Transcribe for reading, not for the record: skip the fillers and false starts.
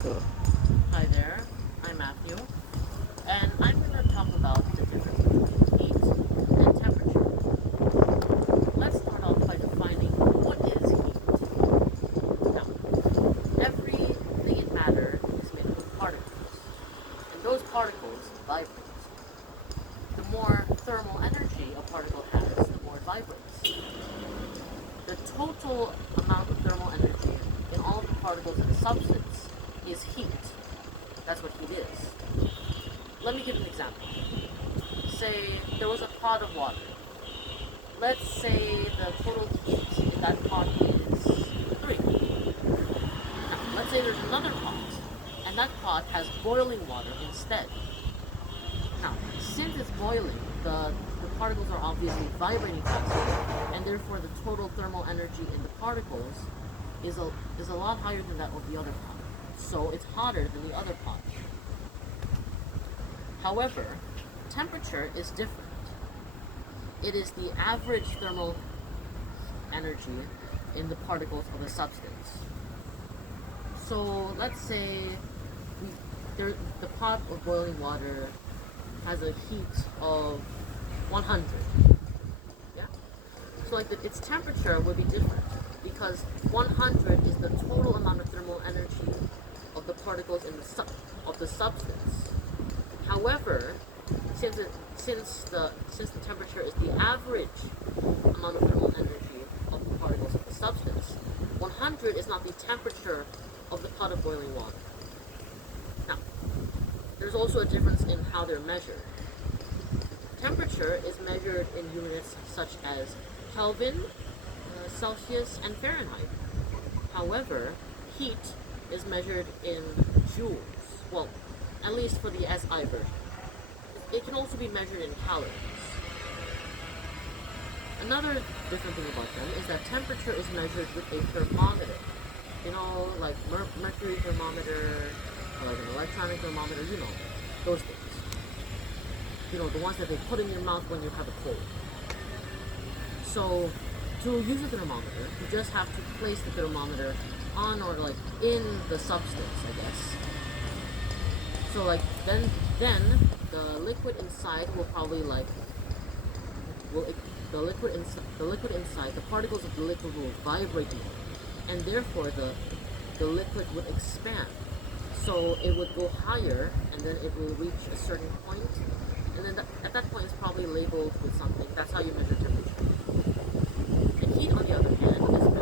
So, Hi there, I'm Matthew, and I'm going to talk about the difference between heat and temperature. Let's start off by defining what is heat. Now, everything in matter is made up of particles, and those particles vibrate. The more thermal energy a particle has, the more it vibrates. The total amount of thermal energy in all of the particles in a substance is heat. That's what heat is. Let me give an example. Say there was a pot of water. Let's say the total heat in that pot is 3. Now, let's say there's another pot, and that pot has boiling water instead. Now, since it's boiling, the particles are obviously vibrating faster, and therefore the total thermal energy in the particles is a lot higher than that of the other pot. So it's hotter than the other pot. However, temperature is different. It is the average thermal energy in the particles of a substance. So let's say the pot of boiling water has a heat of 100. Yeah. So its temperature would be different because 100 is the total amount of thermal energy of the particles in the substance. However, since the temperature is the average amount of thermal energy of the particles of the substance, 100 is not the temperature of the pot of boiling water. Now, there's also a difference in how they're measured. Temperature is measured in units such as Kelvin, Celsius, and Fahrenheit. However, heat is measured in joules. Well, at least for the SI version. It can also be measured in calories. Another different thing about them is that temperature is measured with a thermometer. You know, like mercury thermometer, or like an electronic thermometer, those things. The ones that they put in your mouth when you have a cold. So, to use a thermometer, you just have to place the thermometer on or like in the substance, I guess. So then the liquid inside will probably the liquid inside, the particles of the liquid will vibrate more, and therefore the liquid would expand. So it would go higher, and then it will reach a certain point, and then at that point it's probably labeled with something. That's how you measure temperature. And heat, on the other hand, is